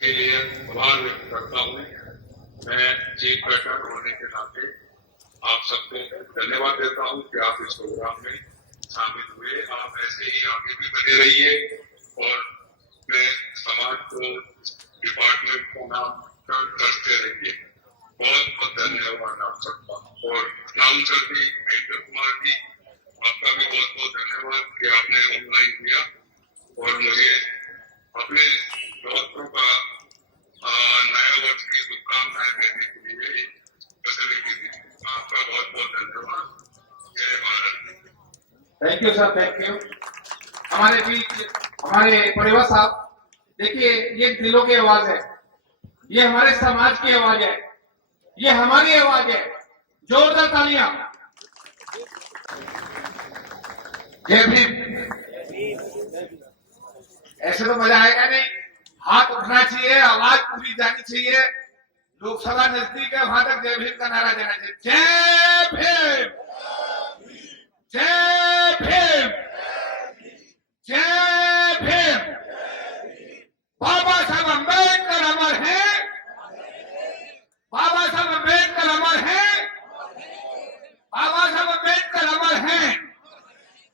के लिए आभार व्यक्त करता हूँ। मैं चीफ बैठक होने के नाते आप सबको धन्यवाद देता हूँ कि आप इस प्रोग्राम में शामिल हुए। आप ऐसे ही आगे भी बने रहिए और अपने समाज को, डिपार्टमेंट का नाम करते रहिए। बहुत बहुत धन्यवाद आप सबका। और अनाउंसर भी महेंद्र कुमार जी, आपका भी बहुत बहुत धन्यवाद कि आपने ऑनलाइन किया और मुझे अपने दोस्तों का नया वर्ष की शुभकामनाएं देने के लिए फैसिलिटी दी। आपका बहुत बहुत धन्यवाद। जय Bharat. Thank you sir, thank you. हमारे बीच हमारे परिवार साहब, देखिए ये दिलों की आवाज है, ये हमारे समाज की आवाज है, ये हमारी आवाज है। जोरदार तालियां। जय भीम। ऐसे तो मजा आएगा नहीं, हाथ उठना चाहिए, आवाज पूरी जानी चाहिए। लोकसभा नजदीक है, वहां तक जय भीम का नारा देना चाहिए। जय भीम, जय भीम, जय भीम। बाबा साहब अम्बेडकर अमर हैं, बाबा साहब अम्बेडकर अमर हैं, बाबा साहब अम्बेडकर अमर हैं।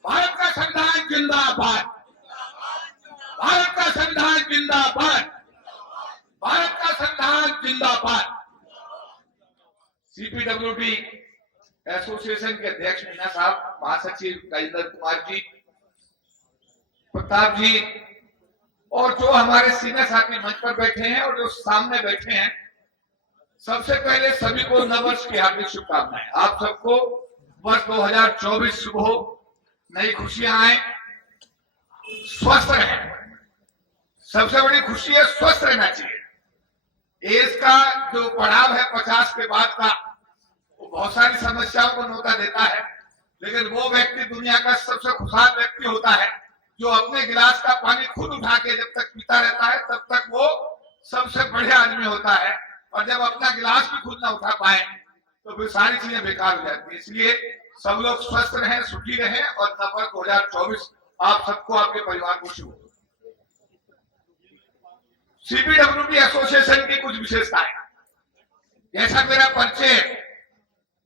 भारत का संविधान जिंदाबाद, भारत का संविधान जिंदाबाद, भारत का संविधान जिंदाबाद। सीपीडब्ल्यूडी एसोसिएशन के अध्यक्ष मीना साहब, महासचिव राजेंद्र कुमार जी, प्रताप जी और जो हमारे सीनियर साथी मंच पर बैठे हैं और जो सामने बैठे हैं, सबसे पहले सभी को नववर्ष की हार्दिक शुभकामनाएं। आप सबको वर्ष 2024 शुभ हो, नई खुशियां आए, स्वस्थ रहें। सबसे बड़ी खुशी है स्वस्थ रहना चाहिए। एज का जो पड़ाव है 50 के बाद का, वो बहुत सारी समस्याओं को न्योता देता है, लेकिन वो व्यक्ति दुनिया का सबसे खुशहाल व्यक्ति होता है जो अपने गिलास का पानी खुद उठा के जब तक पीता रहता है तब तक वो सबसे बढ़िया आदमी होता है। और जब अपना गिलास भी खुद ना उठा पाए तो फिर सारी चीजें बेकार हो जाती है। इसलिए सब लोग स्वस्थ रहें, सुखी रहें और नववर्ष 2024 आप सबको, आपके परिवार को शुभ। सीपीडब्ल्यूडी एसोसिएशन की कुछ विशेषताएं, जैसा मेरा परिचय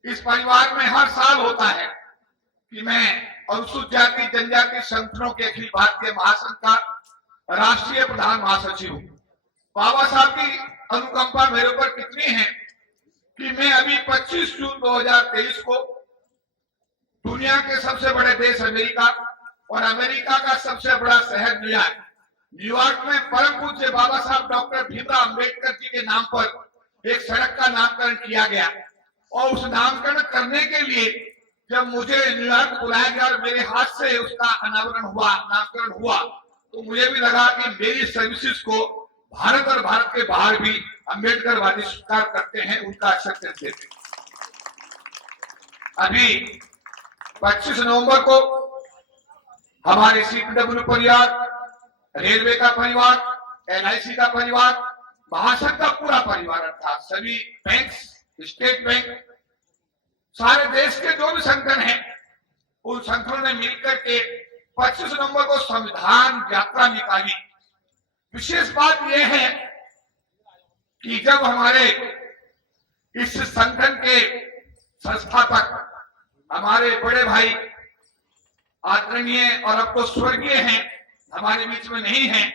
इस परिवार में हर साल होता है कि मैं अनुसूचित जाति जनजाति संगठनों के अखिल भारतीय महासंघ का राष्ट्रीय प्रधान महासचिव हूं। बाबा साहब की अनुकंपा मेरे ऊपर कितनी है कि मैं अभी 25 जून 2023 को दुनिया के सबसे बड़े देश अमेरिका और अमेरिका का सबसे बड़ा शहर न्यूयॉर्क में परम पूज्य बाबा साहब डॉक्टर भीमराव अम्बेडकर जी के नाम पर एक सड़क का नामकरण किया गया। और उस नामकरण करने के लिए जब मुझे न्यूयॉर्क बुलाया गया और मेरे हाथ से उसका अनावरण हुआ, नामकरण हुआ, तो मुझे भी लगा कि मेरी सर्विसेज को भारत और भारत के बाहर भी अम्बेडकरवादी स्वीकार करते हैं, उनका एक्सेप्टेंस देते हैं। अभी 25 नवंबर को हमारे सीपीडब्ल्यू परिवार, रेलवे का परिवार, एलआईसी का परिवार, महासंघ का पूरा परिवार अर्थात सभी बैंक, स्टेट बैंक, सारे देश के जो भी संगठन हैं, उन संगठनों ने मिलकर के 25 नवंबर को संविधान यात्रा निकाली। विशेष बात यह है कि जब हमारे इस संगठन के संस्थापक हमारे बड़े भाई आदरणीय और अब तो स्वर्गीय हैं, हमारे बीच में नहीं है,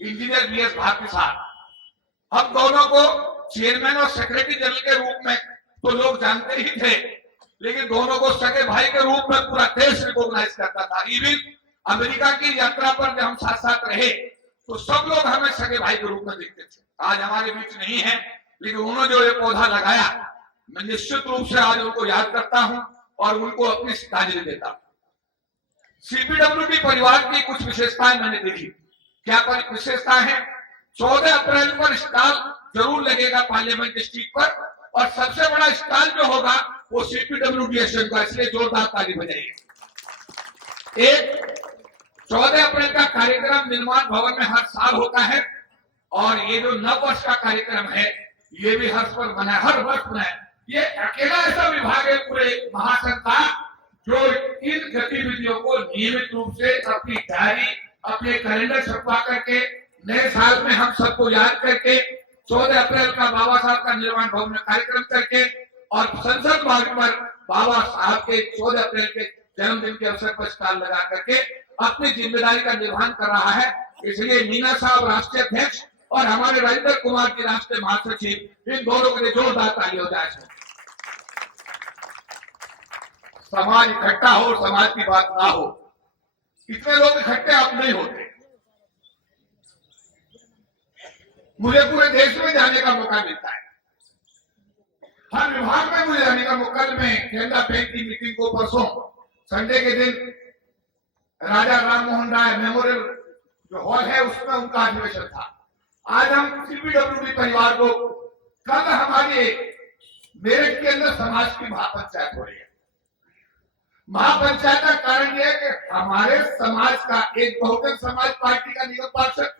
इंजीनियर बीएस भारती साहब, हम दोनों को चेयरमैन और सेक्रेटरी जनरल के रूप में तो लोग जानते ही थे, लेकिन दोनों को सगे भाई के रूप में पूरा देश रिकॉग्नाइज करता था। इवन अमेरिका की यात्रा पर जब हम साथ साथ रहे तो सब लोग हमें सगे भाई के रूप में देखते थे। आज हमारे बीच नहीं है, लेकिन उन्होंने जो ये पौधा लगाया, मैं निश्चित रूप से आज उनको याद करता हूं और उनको अपनी श्रद्धांजलि देता हूं। सीपीडब्ल्यूडी परिवार की कुछ विशेषताएं मैंने देखी। क्या विशेषताएं हैं? 14 अप्रैल पर स्टॉल जरूर लगेगा पार्लियामेंट स्ट्रीट पर, और सबसे बड़ा स्टॉल जो होगा वो सीपीडब्ल्यूडी एसोसिएशन का, इसलिए जोरदार ताली बजाइए। एक 14 अप्रैल का कार्यक्रम निर्माण भवन में हर साल होता है, और ये जो नव वर्ष का कार्यक्रम है ये भी हर वर्ष मनाए। ये अकेला ऐसा विभाग है पूरे महासंघ का जो इन गतिविधियों को नियमित रूप से अपनी डायरी, अपने कैलेंडर छपवा करके नए साल में हम सबको याद करके 14 अप्रैल का बाबा साहब का निर्वाण भवन में कार्यक्रम करके और संसद मार्ग पर बाबा साहब के 14 अप्रैल के जन्मदिन के अवसर पर स्टॉल लगा करके अपनी जिम्मेदारी का निर्वहन कर रहा है। इसलिए मीना साहब राष्ट्रीय अध्यक्ष और हमारे राजेंद्र कुमार जी राष्ट्रीय महासचिव, इन दोनों के लिए जोरदार ताली हो जाए। समाज इकट्ठा हो, समाज की बात ना हो, इतने लोग इकट्ठे आप नहीं होते। मुझे पूरे देश में जाने का मौका मिलता है, हर विभाग में मुझे जाने का मौका। में केनरा बैंक की मीटिंग को परसों संडे के दिन राजा राम मोहन राय मेमोरियल जो हॉल है उसमें उनका अधिवेशन था। आज हम सीपीडब्ल्यूडी परिवार को, कल हमारे मेरठ के अंदर समाज की महापंचायत हो रही है। महापंचायत का कारण यह है कि हमारे समाज का एक बहुजन समाज पार्टी का निगम पार्षद,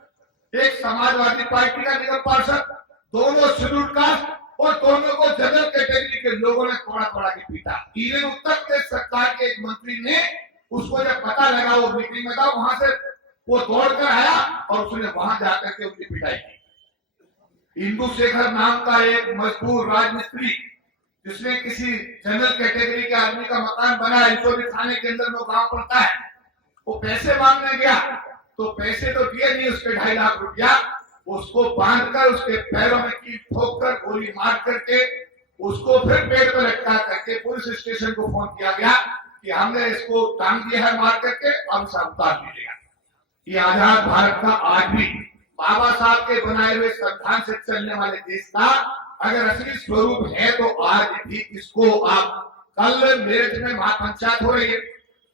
एक समाजवादी पार्टी का निगम पार्षद, दोनों शेड्यूल कास्ट और दोनों को जनरल कैटेगरी के लोगों ने थोड़ा थोड़ा के पीटा। इवन उत्तर प्रदेश सरकार के एक मंत्री ने उसको जब पता लगा, वो मीटिंग में था, वहां से वो दौड़कर आया और उसने वहां जाकर के उनकी पिटाई की। इंदु शेखर नाम का एक मजदूर राजमिस्त्री, जिसने किसी जनरल कैटेगरी के आदमी का मकान बनाया, इंदौर थाने के अंदर वो गांव पड़ता है, वो पैसे मांगने गया तो पैसे तो दिए नहीं, उसके 2.5 लाख रुपया उसको बांधकर उसके पैरों में कील ठोककर गोली मार करके उसको फिर पेट पर लटका करके पुलिस स्टेशन को फोन किया गया कि हमने इसको टांग दिया है मार करके, अब इसे उतार दीजिएगा। ये आजाद भारत का आज भी बाबा साहब के बनाए हुए संविधान से चलने वाले देश का अगर असली स्वरूप है तो आज भी इसको आप, कल मेरठ में महापंचायत हो रही है,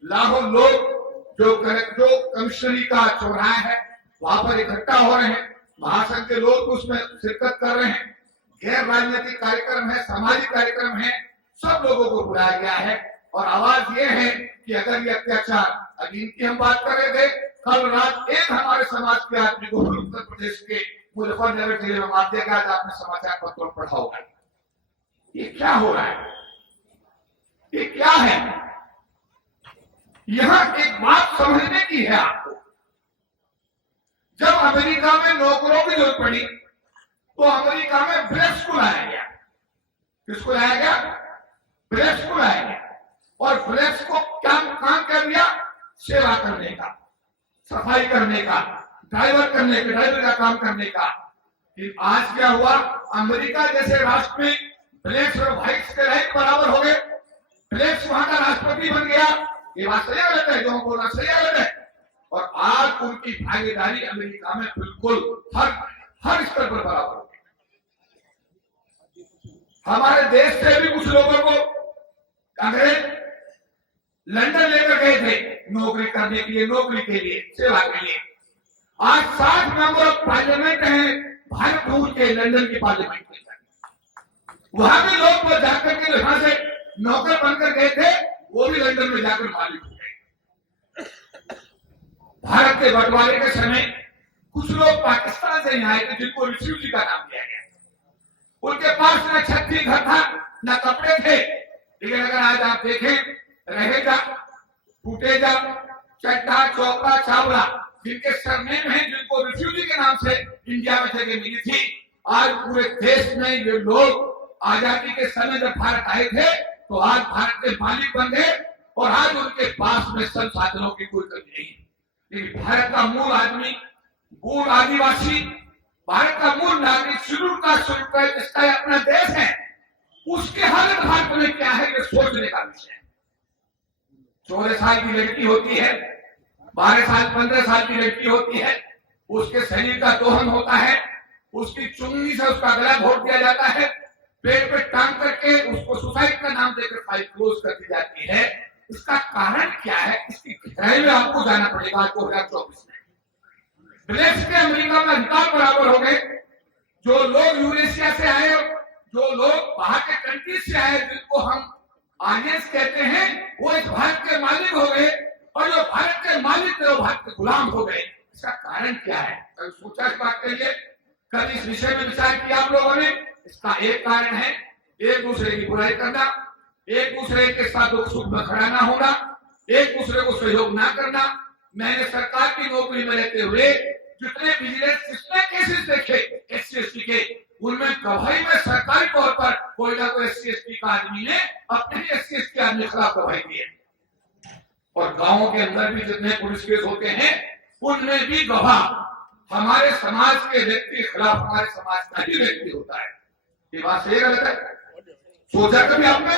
लाखों लोग जो कमिश्नरी का चौराहा है वहां पर इकट्ठा हो रहे हैं, महासंघ के लोग उसमें शिरकत कर रहे हैं, गैर राजनीतिक कार्यक्रम है, सामाजिक कार्यक्रम है, सब लोगों को बुलाया गया है। और आवाज ये है कि अगर ये अत्याचार, अभी इनकी हम बात कर रहे थे, कल रात एक हमारे समाज के आदमी को उत्तर प्रदेश के मुजफ्फरनगर जिले में मार दिया गया। आज आपने समाचार पत्रों में पढ़ा होगा। ये क्या हो रहा है, ये क्या है? यहां एक बात समझने की है आपको। जब अमेरिका में नौकरों की जरूरत पड़ी तो अमेरिका में ब्रेक्स को लाया गया। किसको लाया गया? ब्रेक्स को लाया गया। और ब्रेक्स को क्या काम कर दिया? सेवा करने का, सफाई करने का, ड्राइवर का काम करने का। आज क्या हुआ? अमेरिका जैसे राष्ट्र में ब्लैक्स और व्हाइट्स के राइट बराबर हो गए। ब्लैक्स वहां का राष्ट्रपति बन गया। ये बात सही गलत है? जो बोलना सही गलत है? और आज उनकी भागीदारी अमेरिका में बिल्कुल हर स्तर पर बराबर हो गई। हमारे देश से भी कुछ लोगों को अंग्रेज लंदन लेकर गए थे नौकरी करने के लिए, नौकरी के लिए, सेवा के लिए। आज 60 मेंबर ऑफ पार्लियामेंट हैं भारत भूमि के, लंदन की पार्लियामेंट के। वहां भी लोग जाकर के यहां से नौकर बनकर गए थे, वो भी लंदन में जाकर मालिक हो गए। भारत के बंटवारे के समय कुछ लोग पाकिस्तान से यहाँ आए थे जिनको रिफ्यूजी का नाम दिया गया। उनके पास न छत्ती घर था न कपड़े थे, लेकिन अगर आज आप देखें, रहेगा, फूटेगा, चड्ढा, चौपड़ा, चावड़ा, जिनके सरनेम है, जिनको रिफ्यूजी के नाम से इंडिया में जगह मिली थी, आज पूरे देश में ये लोग आजादी के समय जब भारत आए थे तो आज भारत के मालिक बन गए और आज उनके पास में संसाधनों की कोई कमी नहीं है। लेकिन भारत का मूल आदमी, मूल आदिवासी, भारत का मूल नागरिक, शेड्यूल कास्ट, इसका अपना देश है, उसके हालत भारत में क्या है, ये सोचने का विषय है। 14 साल की लड़की होती है, 12 साल 15 साल की लड़की होती है, उसके शरीर का दोहन होता है, उसकी चुन्नी से उसका गला घोट दिया जाता है, पेट पे टांग करके उसको सुसाइड का नाम देकर फाइल क्लोज कर दी जाती है। इसका कारण क्या है? इसकी गहराई में आपको जाना पड़ेगा। 2024 में ब्रिक्स के अमेरिका में अधिकार बराबर हो गए। जो लोग यूरेशिया से आए, जो लोग बाहर के कंट्रीज से आए, जिनको हम ऑडियंस कहते हैं, वो इस भारत के मालिक हो गए, और जो भारत के मालिक थे वो भारत के गुलाम हो गए। इसका कारण क्या है? कभी सोचा इस बात के लिए? कल इस विषय में विचार किया आप लोगों ने? इसका एक कारण है एक दूसरे की बुराई करना, एक दूसरे के साथ दुख सुख में खड़ा ना होना, एक दूसरे को सहयोग ना करना। मैंने सरकार की नौकरी में रहते हुए जितने विजिलेंस जितने केसेस देखे SC/ST के, उनमें गवाही में सरकारी तौर पर कोई ना कोई SC/ST का आदमी ने अपने ही SC/ST आदमी के खिलाफ गवाही दी है। और गांवों के अंदर भी जितने पुलिस केस होते हैं उनमें भी गवाह हमारे समाज के व्यक्ति के खिलाफ हमारे समाज का ही व्यक्ति होता है। ये बात सही गलत है? सोचा कभी आपने?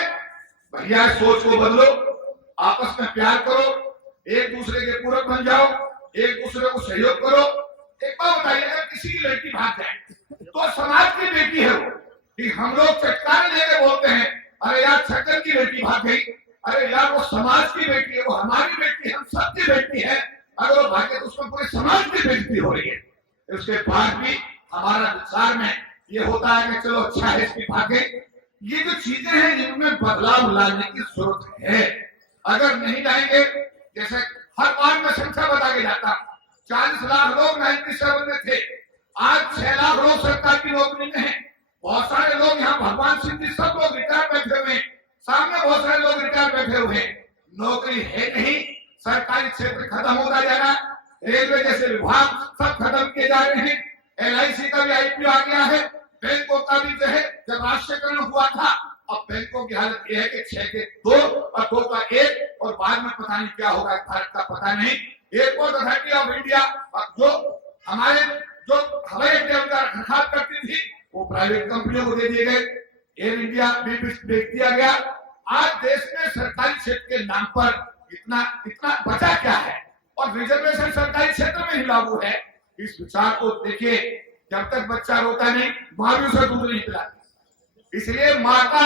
भैया सोच को बदलो, आपस में प्यार करो, एक दूसरे के पूरक बन जाओ, एक दूसरे को सहयोग करो। एक बात बताइए, अगर किसी की लड़की भाग जाए तो समाज की बेटी है वो, कि हम लोग चटकारे लेके बोलते हैं अरे यार छक्कर की लड़की भाग गई, अरे यार वो समाज की बेटी है, वो हमारी बेटी है, हम सबकी बेटी है। अगर वो भागे तो उसमें पूरे समाज की बेइज्जती हो रही है। उसके बाद भी हमारा विचार में ये होता है कि चलो अच्छा है इसकी भाग गई। ये जो चीजें हैं इनमें बदलाव लाने की जरूरत है। अगर नहीं लाएंगे, जैसे हर बार में संख्या बता के जाता, 40 लाख लोग 97 में थे, आज 6 लाख लोग सरकार की नौकरी में हैं। बहुत सारे लोग यहाँ भगवान सिंह जी सब लोग रिटायर बैठे हुए हैं, सामने बहुत सारे लोग रिटायर बैठे हुए हैं। नौकरी है नहीं, सरकारी क्षेत्र खत्म होता जा रहा, रेलवे जैसे विभाग सब खत्म किए जा रहे हैं, LIC का भी IPO आ गया है, बैंकों का भी जो है जब राष्ट्रीयकरण हुआ था, अब बैंकों की हालत यह है कि 6 के 2 और 2 का 1, और बाद में पता नहीं क्या होगा भारत का पता नहीं। एयरपोर्ट अथॉरिटी ऑफ इंडिया जो हमारे जो हवाई अड्डे का रखरखाव करती थी वो प्राइवेट कंपनियों को दे दिए गए, एयर इंडिया भी बेच दिया गया। आज देश में सरकारी क्षेत्र के नाम पर इतना बचा क्या है, और रिजर्वेशन सरकारी क्षेत्र में ही लागू है। इस विचार को देखिए, जब तक बच्चा रोता नहीं माँ भी उसे दूध नहीं पिलाती। इसलिए माँ का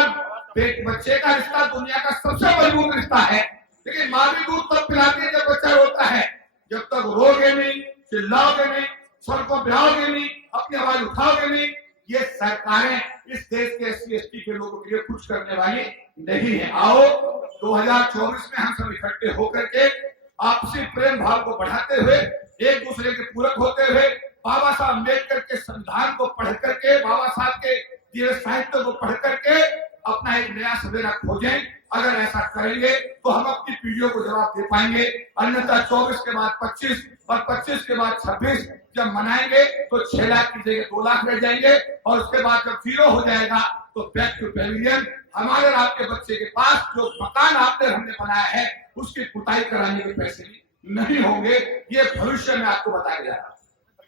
बच्चे का रिश्ता दुनिया का सबसे मजबूत रिश्ता है, लेकिन माँ भी दूध तब पिलाती है जब बच्चा रोता है। जब तक रोगे नहीं, चिल्लाओगे नहीं, सर को बिहाओगे नहीं, अपनी आवाज उठाओगे नहीं, ये सरकारें इस देश के SC/ST के लोगों के लिए कुछ करने वाली नहीं है। आओ 2024 में हम सब इकट्ठे होकर के आपसी प्रेम भाव को बढ़ाते हुए, एक दूसरे के पूरक होते हुए, बाबा साहब अम्बेडकर के संविधान को पढ़ करके, बाबा साहब के दिए साहित्य को पढ़ करके अपना एक नया सवेरा खोजें। अगर ऐसा करेंगे तो हम अपनी पीढ़ियों को जवाब दे पाएंगे। अन्यथा 24 के बाद 25 और 25 के बाद 26 जब मनाएंगे तो 6 लाख की जगह 2 लाख रह जाएंगे, और उसके बाद जब 0 हो जाएगा तो बैक टू पेविलियन। हमारे और आपके बच्चे के पास जो मकान हमने बनाया है उसकी पुताई कराने के पैसे नहीं होंगे। ये भविष्य में आपको बताया जा रहा है।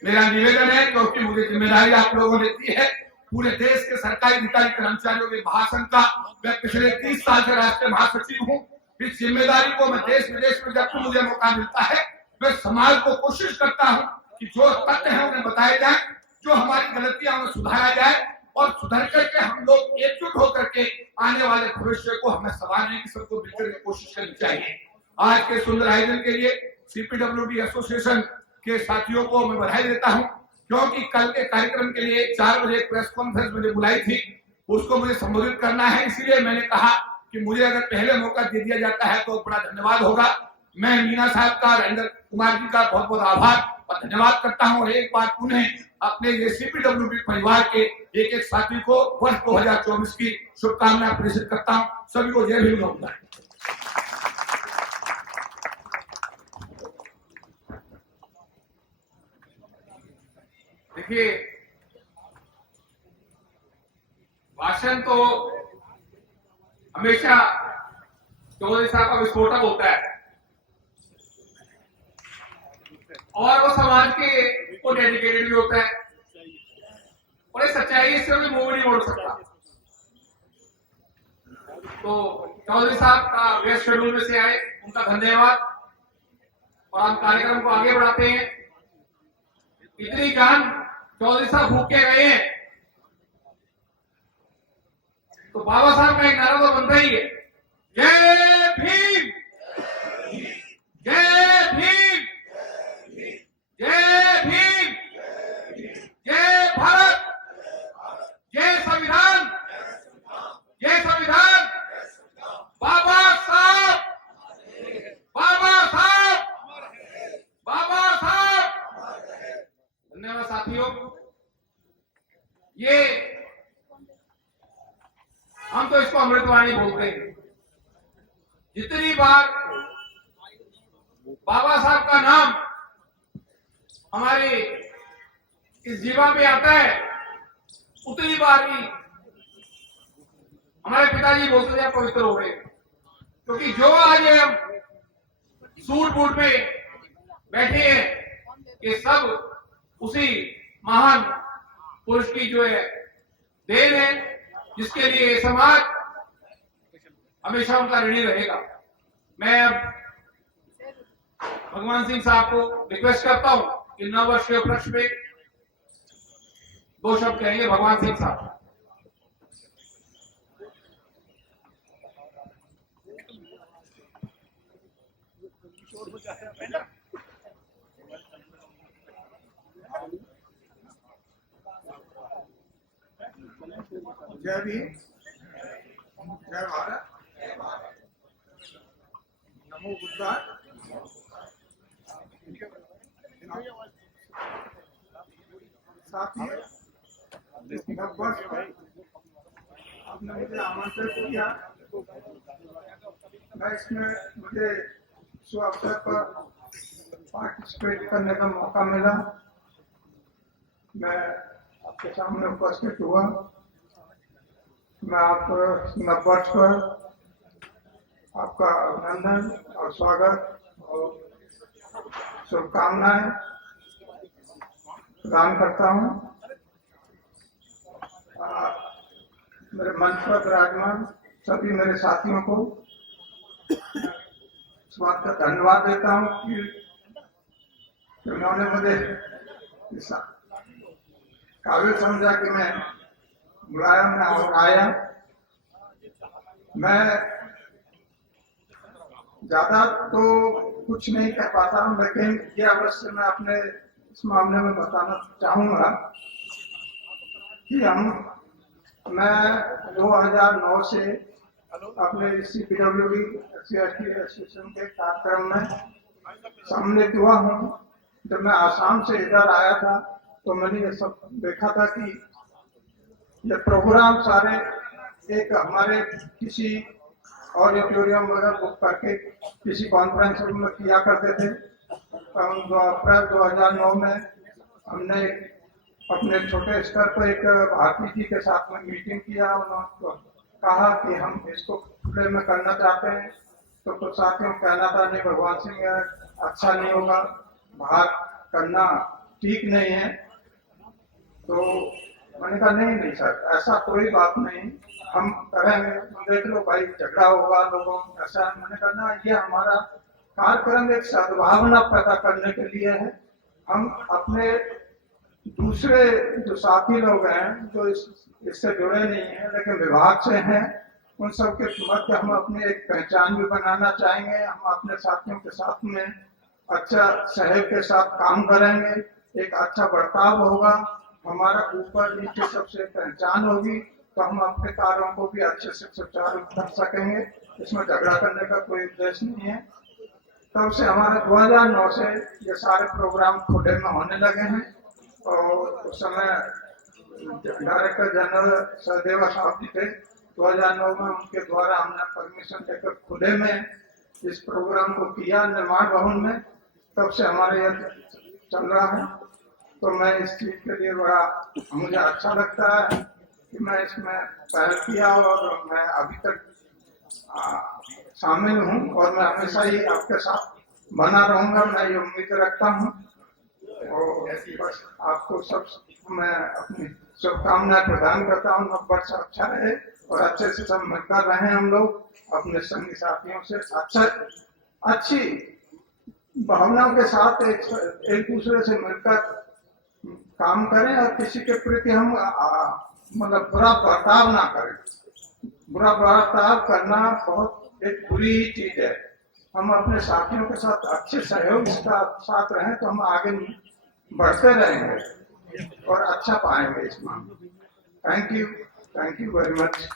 मेरा निवेदन है, क्योंकि मुझे जिम्मेदारी आप लोगों ने दी है, पूरे देश के सरकारी अधिकारी कर्मचारियों के महासंघ का मैं पिछले 30 साल से राष्ट्रीय महासचिव हूँ। इस जिम्मेदारी को मैं देश विदेश में जब भी मुझे मौका मिलता है मैं समाज को कोशिश करता हूँ कि जो तथ्य है उन्हें बताए जाए, जो हमारी गलतियां उन्हें सुधारा जाए, और सुधर करके हम लोग एकजुट होकर के आने वाले भविष्य को हमें संवारने की सबको मिलकर के कोशिश करनी चाहिए। आज के सुंदर आयोजन के लिए CPWD एसोसिएशन के साथियों को मैं बधाई देता हूं, क्योंकि कल के कार्यक्रम के लिए 4 बजे प्रेस कॉन्फ्रेंस मुझे बुलाई थी, उसको मुझे संबोधित करना है। इसलिए मैंने कहा कि मुझे अगर पहले मौका दे दिया जाता है तो बड़ा धन्यवाद होगा। मैं मीना साहब का, राजेंद्र कुमार जी का बहुत बहुत आभार और धन्यवाद करता हूं। और एक बार पुनः अपने ये CPWD परिवार के एक एक साथी को वर्ष 2024 की शुभकामनाएं प्रेषित करता हूं। सभी को जय भीम। देखिए, भाषण तो हमेशा चौधरी साहब का विस्फोटक होता है, और वो समाज के को डेडिकेटेड भी होता है, और ये सच्चाई इससे भी मुंह नहीं मोड़ सकता। तो चौधरी साहब का व्यस्त शेड्यूल में से आए, उनका धन्यवाद। और हम कार्यक्रम को आगे बढ़ाते हैं। इतनी जान चौधरी साहब भूख के गए हैं तो बाबा साहब का एक नारा तो बनता ही है, जय भीम, जय भीम, जय भीम, जय भारत, जय संविधान, जय संविधान, बाबा साहब, बाबा साहब, बाबा साहब। धन्यवाद साथियों। ये हम तो इसको अमृतवाणी बोलते हैं। जितनी बार बाबा साहब का नाम हमारे इस जीवन में आता है उतनी बार ही हमारे पिताजी बोलते थे पवित्र हो गए, क्योंकि जो आज हम सूट बूट में बैठे हैं ये सब उसी महान पुरुष की जो है देन है, जिसके लिए ये समाज हमेशा उनका ऋणी रहेगा। मैं अब भगवान सिंह साहब को रिक्वेस्ट करता हूं कि नव वर्ष के उपलक्ष्य में 2 शब्द कहेंगे भगवान सिंह साहब। जय भीम, जय भारत, नमो बुद्धाय। साथियों, नववर्ष पर आपने मुझे आमंत्रित किया। मैं इसमें मुझे इस अवसर पर पार्टिसिपेट करने का मौका मिला। मैं आपके सामने उपस्थित हुआ। मैं आपको नववर्ष पर आपका अभिनंदन और स्वागत और शुभकामनाएं प्रदान करता हूं। मेरे मंच पर विराजमान सभी मेरे साथियों को इस बात का धन्यवाद देता हूं कि उन्होंने मुझे इस काबिल समझा कि मैं बुलाया, मैं और आया। मैं ज्यादा तो कुछ नहीं कह पाता हूं, लेकिन ये अवश्य मैं अपने इस मामले में बताना चाहूंगा कि मैं 2009 से अपने CPWD एसोसिएशन के कार्यक्रम में सम्मिलित हुआ हूं। जब मैं आसाम से इधर आया था तो मैंने ये सब देखा था कि ये प्रोग्राम सारे एक हमारे किसी ऑडिटोरियम वगैरह बुक करके किसी कॉन्फ्रेंस रूम में किया करते थे। अप्रैल 2009 में हमने अपने छोटे स्तर पर एक भारती जी के साथ में मीटिंग किया। उन्होंने कहा कि हम इसको खुले में करना चाहते हैं, तो कुछ साथियों कहना था नहीं भगवान सिंह अच्छा नहीं होगा, बाहर करना ठीक नहीं है। तो मैंने कहा नहीं सर, ऐसा कोई बात नहीं, हम करेंगे। देख लो भाई झगड़ा होगा लोगों, ऐसा। मैंने कहा ना, ये हमारा कार्यक्रम एक सद्भावना पैदा करने के लिए है। हम अपने दूसरे जो साथी लोग हैं जो इससे जुड़े नहीं हैं लेकिन विभाग से हैं, उन सब के मध्य हम अपनी एक पहचान भी बनाना चाहेंगे। हम अपने साथियों के साथ में अच्छा सहयोग के साथ काम करेंगे, एक अच्छा बर्ताव होगा, हमारा ऊपर नीचे सबसे पहचान होगी, तो हम अपने कार्यों को भी अच्छे से सुचारू कर सकेंगे। इसमें झगड़ा करने का कोई उद्देश्य नहीं है। तब से हमारे 2009 से ये सारे प्रोग्राम खुले में होने लगे हैं और उस समय डायरेक्टर जनरल सहदेवा साहब जी थे। 2009 में उनके द्वारा हमने परमिशन लेकर खुले में इस प्रोग्राम को किया निर्माण भवन में। तब से हमारे यह चल रहा है। तो मैं इस चीज के लिए बड़ा मुझे अच्छा लगता है कि मैं इसमें पहल किया और मैं अभी तक शामिल हूँ और मैं हमेशा ही आपके साथ बना रहूंगा, मैं ये उम्मीद रखता हूँ। और बस आपको सब मैं अपनी शुभकामनाएं प्रदान करता हूँ। नववर्ष अच्छा रहे और अच्छे से सब मिलकर रहे हम लोग अपने संगी साथियों से अच्छी भावनाओं के साथ एक दूसरे से मिलकर काम करें और किसी के प्रति हम मतलब बुरा बर्ताव ना करें। बुरा बर्ताव करना बहुत एक बुरी चीज है। हम अपने साथियों के साथ अच्छे सहयोग के साथ रहें तो हम आगे बढ़ते रहेंगे और अच्छा पाएंगे इस मामले। Thank you very much.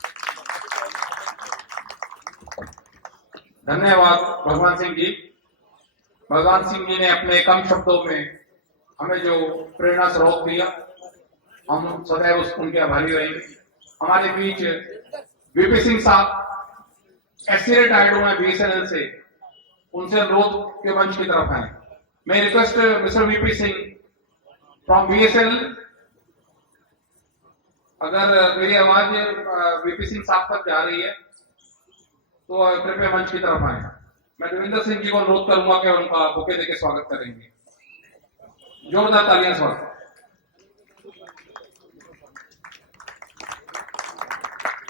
धन्यवाद भगवान सिंह जी। भगवान सिंह जी ने अपने कम शब्दों में हमें जो प्रेरणा स्रोत दिया, हम सदैव उनके आभारी रहेंगे। हमारे बीच वीपी सिंह साहब एससी रिटायर्ड हुए हैं BSNL से, उनसे अनुरोध के मंच की तरफ आए। मैं request mister VP Singh from BSL, अगर मेरी आवाज VP सिंह साहब तक जा रही है तो कृपया मंच की तरफ आए। मैं देवेंद्र सिंह जी को अनुरोध करूंगा कि उनका बुके देके स्वागत करेंगे। जोरदार तालियां स्वागत।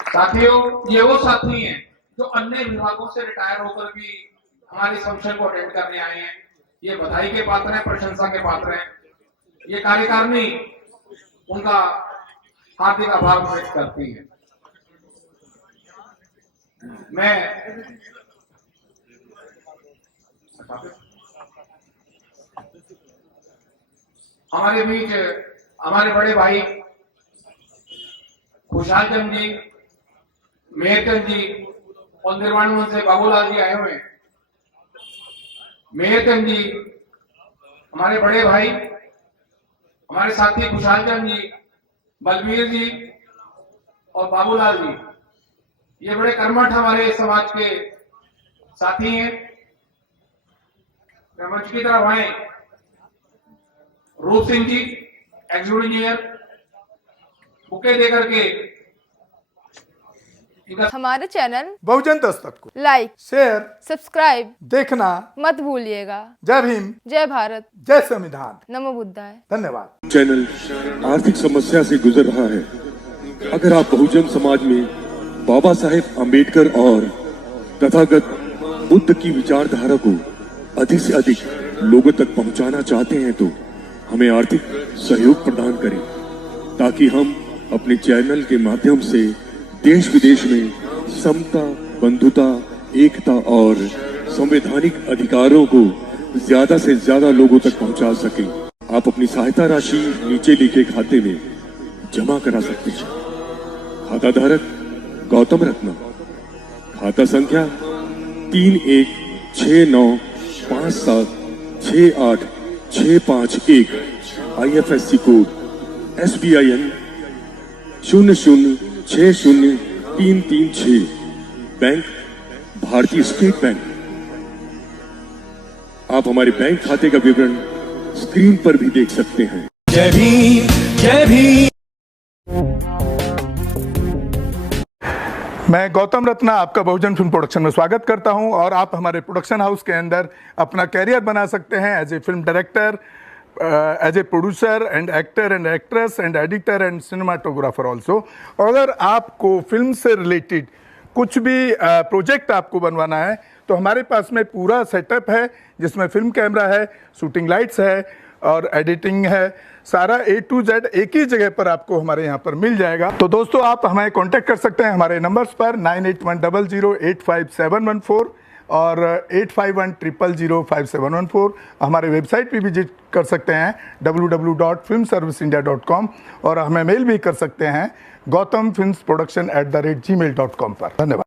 साथियों, ये वो साथी हैं जो अन्य विभागों से रिटायर होकर भी हमारे फंक्शन को अटेंड करने आए हैं। ये बधाई के पात्र हैं, प्रशंसा के पात्र हैं। ये कार्यकारिणी उनका हार्दिक आभार व्यक्त करती है। मैं हमारे बीच हमारे बड़े भाई खुशहाल चंद जी, मेहरचंद जी और निर्वाण से बाबूलाल जी आए हुए हैं। मेहरचंद जी हमारे बड़े भाई, हमारे साथी खुशहाल चंद जी, बलबीर जी और बाबूलाल जी, ये बड़े कर्मठ हमारे समाज के साथी हैं। मैं मंच की तरफ आए रूप Singh ji, executive engineer, bouquet देकर के हमारे चैनल बहुजन दस्तक को लाइक, शेयर, सब्सक्राइब देखना मत भूलिएगा। जय भीम, जय भारत, जय संविधान। नमो बुद्धाय। धन्यवाद। चैनल आर्थिक समस्या से गुजर रहा है। अगर आप बहुजन समाज में बाबा साहेब अम्बेडकर और तथागत बुद्ध की विचारधारा को अधिक से अधिक लोगों तक पहुंचाना चाहते हैं तो हमें आर्थिक सहयोग प्रदान करें, ताकि हम अपने चैनल के माध्यम से देश विदेश में समता, बंधुता, एकता और संवैधानिक अधिकारों को ज्यादा से ज्यादा लोगों तक पहुंचा सकें। आप अपनी सहायता राशि नीचे लिखे खाते में जमा करा सकते हैं। खाता धारक गौतम रत्ना, खाता संख्या 3169576865 IFSC कोड SBIN 0060336, बैंक भारतीय स्टेट बैंक। आप हमारे बैंक खाते का विवरण स्क्रीन पर भी देख सकते हैं। जय भीम, जय भीम। मैं गौतम रत्ना आपका बहुजन फिल्म प्रोडक्शन में स्वागत करता हूं और आप हमारे प्रोडक्शन हाउस के अंदर अपना कैरियर बना सकते हैं as a film director, as a producer and actor and actress and editor and cinematographer also. अगर आपको फिल्म से रिलेटेड कुछ भी प्रोजेक्ट आपको बनवाना है तो हमारे पास में पूरा सेटअप है, जिसमें फिल्म कैमरा है, शूटिंग लाइट्स है और एडिटिंग है। सारा A to Z एक ही जगह पर आपको हमारे यहाँ पर मिल जाएगा। तो दोस्तों, आप हमें कांटेक्ट कर सकते हैं हमारे नंबर्स पर 9810085714 और 8510005714। हमारे वेबसाइट पे विजिट कर सकते हैं www.filmserviceindia.com और हमें मेल भी कर सकते हैं gautamfilmsproduction@gmail.com पर। धन्यवाद।